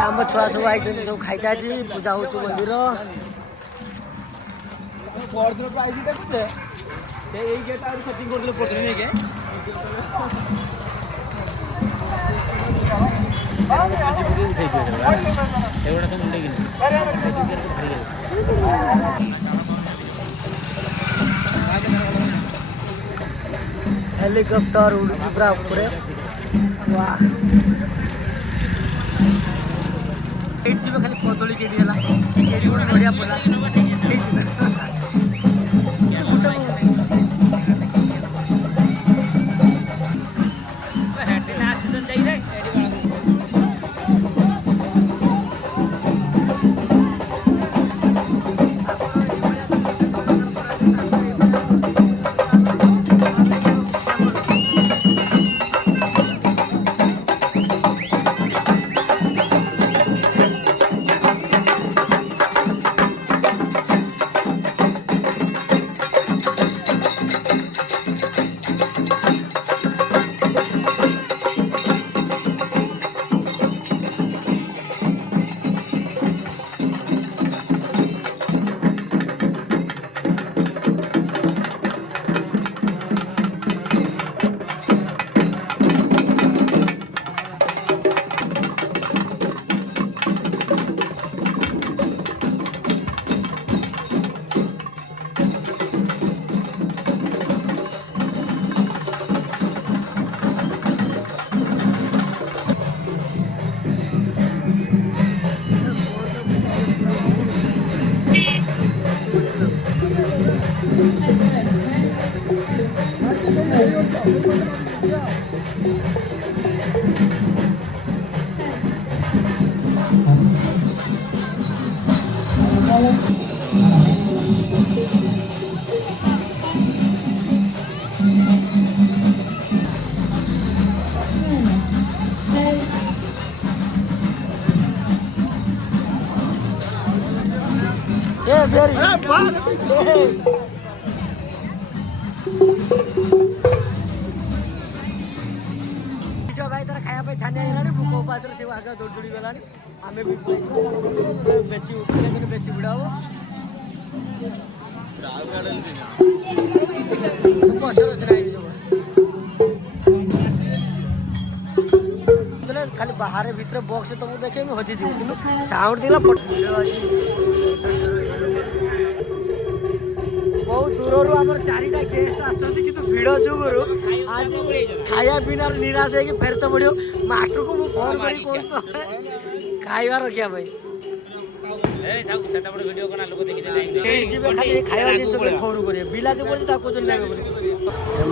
आम छुआ सब आई सब खाई पूजा हो मंदिर हेलिकॉप्टर उड़ी पूरा ऊपर वाह खाली कदली केला बढ़िया पड़ा भाई तार खाया छानिया भूक उपास आगे दौड़ दौड़ी गला आम भी बेची बेची बुढ़ा हम खाली बाहर भीतर बॉक्स तो मुझे देखे हजी कि साउंड दिला बहुत दूर आम चारिटा गेस्ट आसती भिड़ जुगुरु आज खाया पीना निराश है फेरते पड़ो मास्टर को मुझे फोन कर खाइबार रखा भाई खाली खाया जिन फोन कर बिलाती बोलते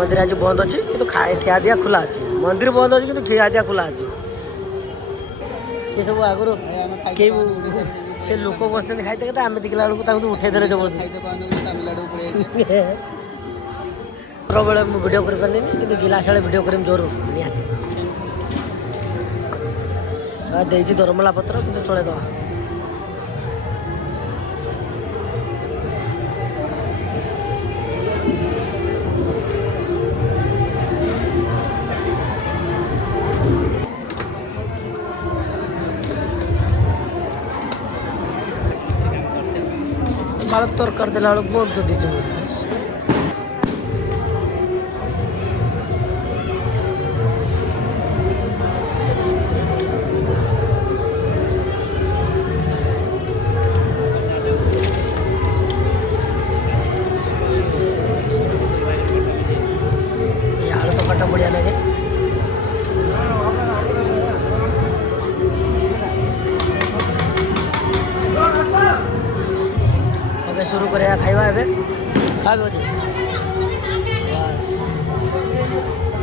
मंदिर आज बंद अच्छी कि ठिया दिया खुला अच्छे मंदिर बंद अच्छी कि ठिया दिया खुला अच्छे सी सब आगुरी से लोक बस खाई आम देखला बेलू उठे देले जबरदस्ती बेले मुझे भिड कर पारे कि गिलास भिड कर जरूर निहती देती दरमला पत्र कि चलैदवा बाल तरकार देला बंद कर दीजिए आलू तो कटा बढ़िया लगे शुरू करेगा खाइबा खाइबे